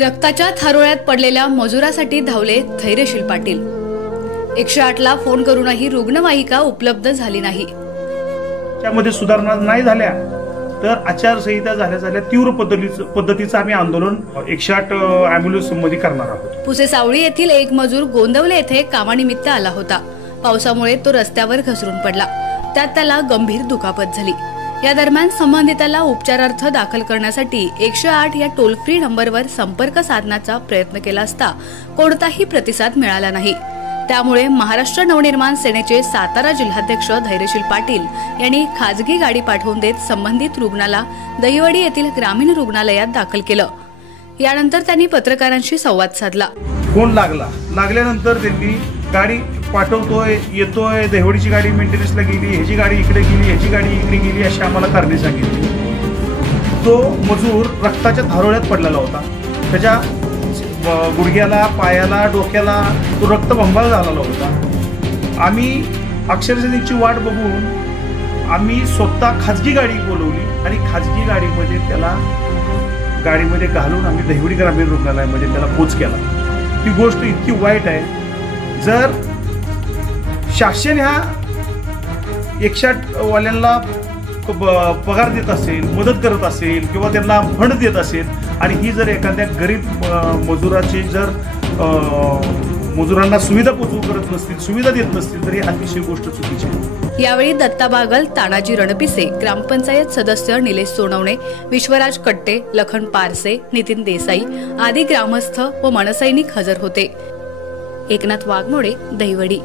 रक्ताच्या थारोळ्यात पडलेल्या मजुरासाठी धावले धैर्यशील पाटील। 108 ला फोन करूनही रुग्णवाहिका उपलब्ध झाली नाही। त्यामध्ये सुधारणा नाही झाल्या तर आचारसंहिता झाल्या तीव्र पद्धतीचं आम्ही आंदोलन 108 अँब्युलन्स मध्ये करणार आहोत। पुसेसावळी येथील एक मजूर गोंदवले येथे कामानिमित्त आला होता। पावसामुळे तो रस्त्यावर घसरून पडला, त्यात त्याला गंभीर दुखापत झाली। या दरम्यान संबंधिताला उपचारार्थ दाखल करण्यासाठी 108 या टोल फ्री नंबरवर संपर्क साधण्याचा प्रयत्न केला असता कोणताही प्रतिसाद मिळाला नाही। त्यामुळे महाराष्ट्र नवनिर्माण सेनेचे सातारा जिल्हाध्यक्ष धैर्यशील पाटील यांनी खाजगी गाडी पाठवून देत संबंधित रुग्णाला दहिवडी येथील ग्रामीण रुग्णालयात दाखल केलं। यानंतर त्यांनी पत्रकारांशी संवाद साधला। फोन लागल्यानंतर त्यांनी गाडी पाठवतोय, येतोय, दहिवडीची गाडी मेंटेनन्सला गेली, ह्याची गाडी इकडे गेली, ह्याची गाडी इकडे गेली अशी आम्हाला कारणे सांगितली। तो मजूर रक्ताच्या थारोळ्यात पडलेला होता। त्याच्या गुडघ्याला, पायाला, डोक्याला तो रक्तबंबाळ झालेला होता। आम्ही अक्षरशः त्यांची वाट बघून आम्ही स्वतः खाजगी गाडी बोलवली आणि खाजगी गाडीमध्ये त्याला गाडीमध्ये घालून आम्ही दहिवडी ग्रामीण रुग्णालयामध्ये त्याला पोच केला। ही गोष्ट इतकी वाईट आहे। जर शासन ह्या 108 वाल्यांना पगार देत असेल, मदत करत असेल किंवा त्यांना फंड देत असेल आणि ही जर एखाद्या गरीब मजुराची जर मजुरांना सुविधा पोचवू करत नसतील, सुविधा देत नसतील, तर ही अतिशय गोष्ट चुकीची आहे। यावेळी दत्ता बागल, तानाजी रणपिसे, ग्रामपंचायत सदस्य निलेश सोनवणे, विश्वराज कट्टे, लखन पारसे, नितीन देसाई आदी ग्रामस्थ व मनसैनिक हजर होते। एकनाथ वाघमोडे, दहिवडी।